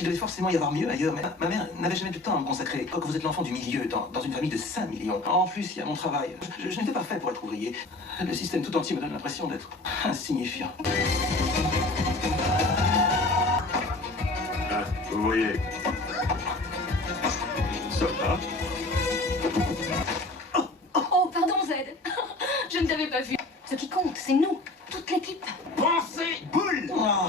qu'il devait forcément y avoir mieux ailleurs, mais ma mère n'avait jamais de temps à me consacrer. Quand vous êtes l'enfant du milieu, dans une famille de 5 millions. En plus, il y a mon travail. Je n'étais pas fait pour être ouvrier. Le système tout entier me donne l'impression d'être insignifiant. Ah, vous voyez. Soldat. Oh, pardon, Zed. Je ne t'avais pas vu. Ce qui compte, c'est nous, toute l'équipe. Pensez boule. Oh.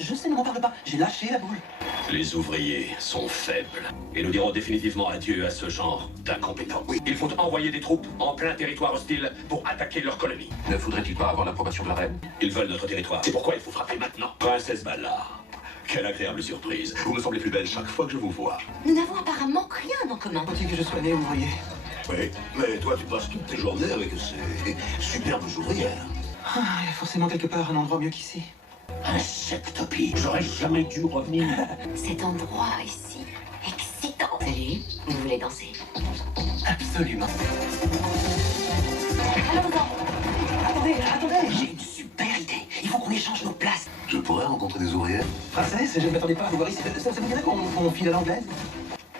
Je sais, ne m'en parle pas. J'ai lâché la boule. Les ouvriers sont faibles. Et nous dirons définitivement adieu à ce genre d'incompétents. Oui. Il faut envoyer des troupes en plein territoire hostile pour attaquer leur colonie. Ne faudrait-il pas avoir l'approbation de la reine? Ils veulent notre territoire. C'est pourquoi il faut frapper maintenant. Princesse Ballard. Quelle agréable surprise. Vous me semblez plus belle chaque fois que je vous vois. Nous n'avons apparemment rien en commun. Faut-il que je sois né ouvrier? Oui, mais toi tu passes toutes tes journées avec ces superbes ouvrières. Ah, il y a forcément quelque part un endroit mieux qu'ici. Insectopie, j'aurais jamais dû revenir. Cet endroit ici, excitant. Salut, vous voulez danser? Absolument. Attendez, j'ai une super idée. Il faut qu'on échange nos places. Je pourrais rencontrer des ouvrières? Princesse, je ne m'attendais pas à vous voir ici. Ça vous dirait qu'on file à l'anglaise?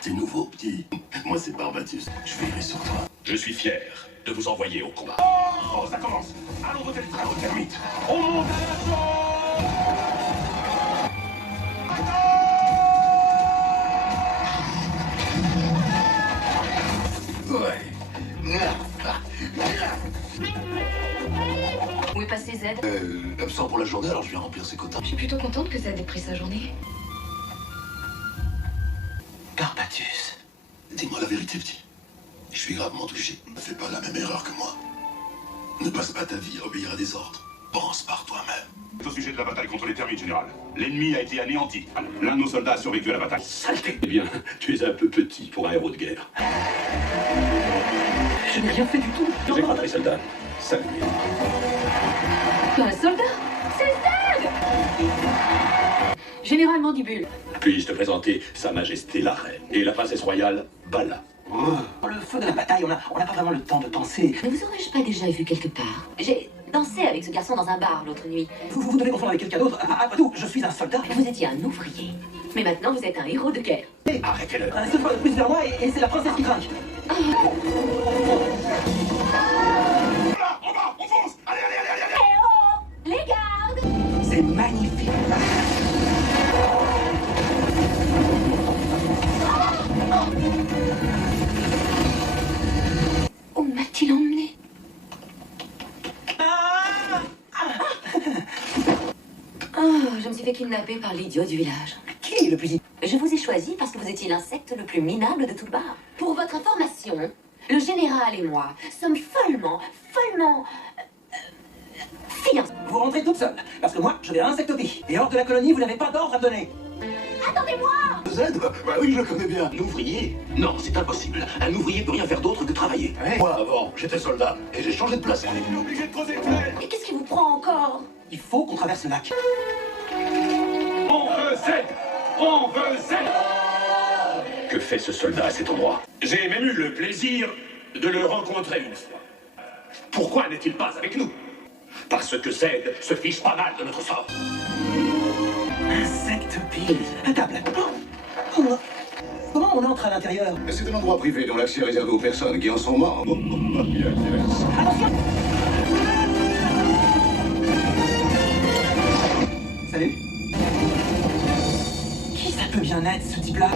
C'est nouveau, petit. Moi c'est Barbatus. Je veillerai sur toi. Je suis fier de vous envoyer au combat. Oh, ça commence. Allons voter les travaux termites. On monte à l'assaut. Ouais. Où est passé Zed? Absent pour la journée, alors je viens remplir ses quotas. Je suis plutôt contente que Zed ait pris sa journée. Barbatus. Dis-moi la vérité, petit. Je suis gravement touché. Ne fais pas la même erreur que moi. Ne passe pas ta vie à obéir à des ordres. Pense par toi-même. Au sujet de la bataille contre les termites, général. L'ennemi a été anéanti. L'un de nos soldats a survécu à la bataille. Saleté. Eh bien, tu es un peu petit pour un héros de guerre. Je n'ai rien fait du tout. J'ai compris, soldat. Salut. Un soldat? C'est Zed! Général Mandibule. Puis-je te présenter Sa Majesté la Reine et la Princesse Royale Bala. Dans le feu de la bataille, on n'a pas vraiment le temps de penser. Ne vous aurais-je pas déjà vu quelque part? J'ai dansé avec ce garçon dans un bar l'autre nuit. Vous devez confondre avec quelqu'un d'autre. Après tout, je suis un soldat. Vous étiez un ouvrier. Mais maintenant, vous êtes un héros de guerre. Arrêtez-le. Un seul fois de plus vers moi et c'est la princesse qui trinque. Là, on va, on fonce. Allez, allez, allez, allez. Eh oh! Les gardes! C'est magnifique. Où m'a-t-il emmené? Oh, je me suis fait kidnapper par l'idiot du village. Qui est le plus... Je vous ai choisi parce que vous étiez l'insecte le plus minable de tout le bar. Pour votre information, le général et moi sommes follement fiancés. Vous rentrez toute seule, parce que moi, je vais à Insectopie. Et hors de la colonie, vous n'avez pas d'ordre à donner. Attendez-moi! Z? Bah oui, je le connais bien. Un ouvrier? Non, c'est impossible. Un ouvrier peut rien faire d'autre que travailler. Ouais. Moi, avant, j'étais soldat et j'ai changé de place. On est plus obligé de creuser le tunnel. Et qu'est-ce qui vous prend encore? Il faut qu'on traverse le lac. On veut Zed. On veut Zed. Que fait ce soldat à cet endroit? J'ai même eu le plaisir de le rencontrer une fois. Pourquoi n'est-il pas avec nous? Parce que Zed se fiche pas mal de notre sort. Insectopie. À table. Comment on entre à l'intérieur? C'est un endroit privé dont l'accès est réservé aux personnes qui en sont mortes. Attention! Salut. Qui ça peut bien être, ce type-là?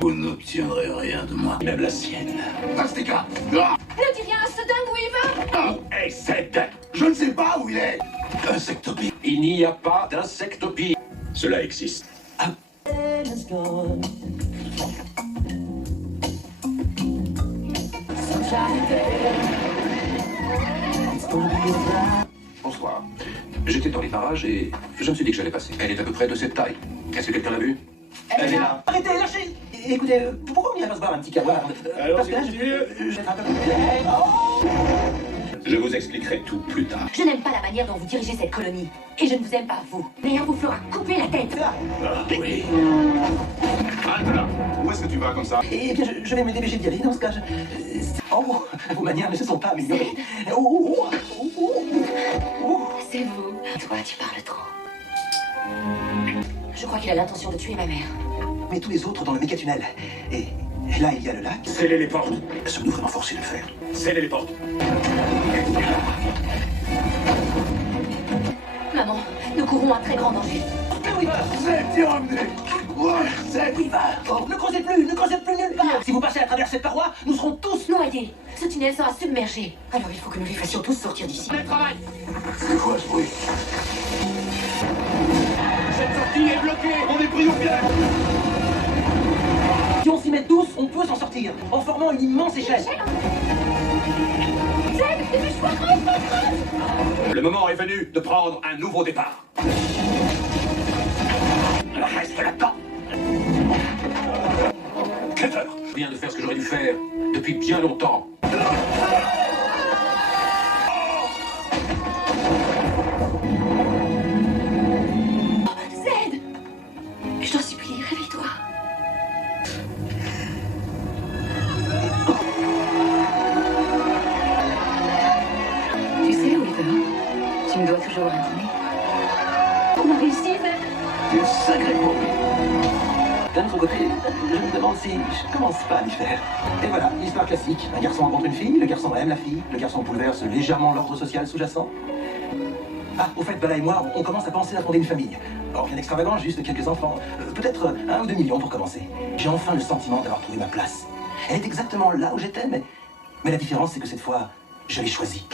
Vous n'obtiendrez rien de moi. Même la sienne. Pastica! Ne dis rien à ce dingue où il va! Hey, Zed! Je ne sais pas où il est. Insectopie. Il n'y a pas d'insectopie. Cela existe. Bonsoir. J'étais dans les parages et je me suis dit que j'allais passer. Elle est à peu près de cette taille. Est-ce que quelqu'un l'a vue? Elle est là. Arrêtez, lâchez. Écoutez, pourquoi on irait pas se boire un petit caviar? Parce que là, je vais être un peu plus... Je vous expliquerai tout plus tard. Je n'aime pas la manière dont vous dirigez cette colonie. Et je ne vous aime pas, vous. D'ailleurs, vous fera couper la tête. Ah, oui. Halte là. Où est-ce que tu vas comme ça? Eh bien, je vais me dépêcher d'y aller dans ce cas. Oh, vos manières ne se sont pas améliorées. Oh, oh, oh, oh, oh. C'est vous. Toi, tu parles trop. Je crois qu'il a l'intention de tuer ma mère. Mais tous les autres dans le méga-tunnel. Et là, il y a le lac. Scellez les portes. Sommes-nous vraiment forcés de le faire? Scellez les portes. Maman, nous courons un très grand danger. C'est emmené. C'est Weaver. Oh, ne creusez plus nulle part. Si vous passez à travers cette paroi, nous serons tous Noyés. Ce tunnel sera submergé. Alors il faut que nous les fassions tous sortir d'ici. Le travail. C'est quoi ce bruit? Cette sortie est bloquée. On est pris au piège. Si on s'y met tous, on peut s'en sortir, en formant une immense échelle. Le moment est venu de prendre un nouveau départ. Reste là-dedans. Cutter. Je viens de faire ce que j'aurais dû faire depuis bien longtemps. Zed! Je t'en supplie, réveille-toi. Tu sais, Oliver, tu me dois toujours un dîner. On a réussi, Zed! C'est une sacrée bourre. D'un autre côté, je me demande si je commence pas à m'y faire. Et voilà, l'histoire classique. Un garçon rencontre une fille, le garçon aime la fille, le garçon bouleverse légèrement l'ordre social sous-jacent. Ah, au fait, Bala et moi, on commence à penser à fonder une famille. Or, rien d'extravagant, juste quelques enfants. Peut-être 1 ou 2 millions pour commencer. J'ai enfin le sentiment d'avoir trouvé ma place. Elle est exactement là où j'étais, mais la différence, c'est que cette fois, je l'ai choisie.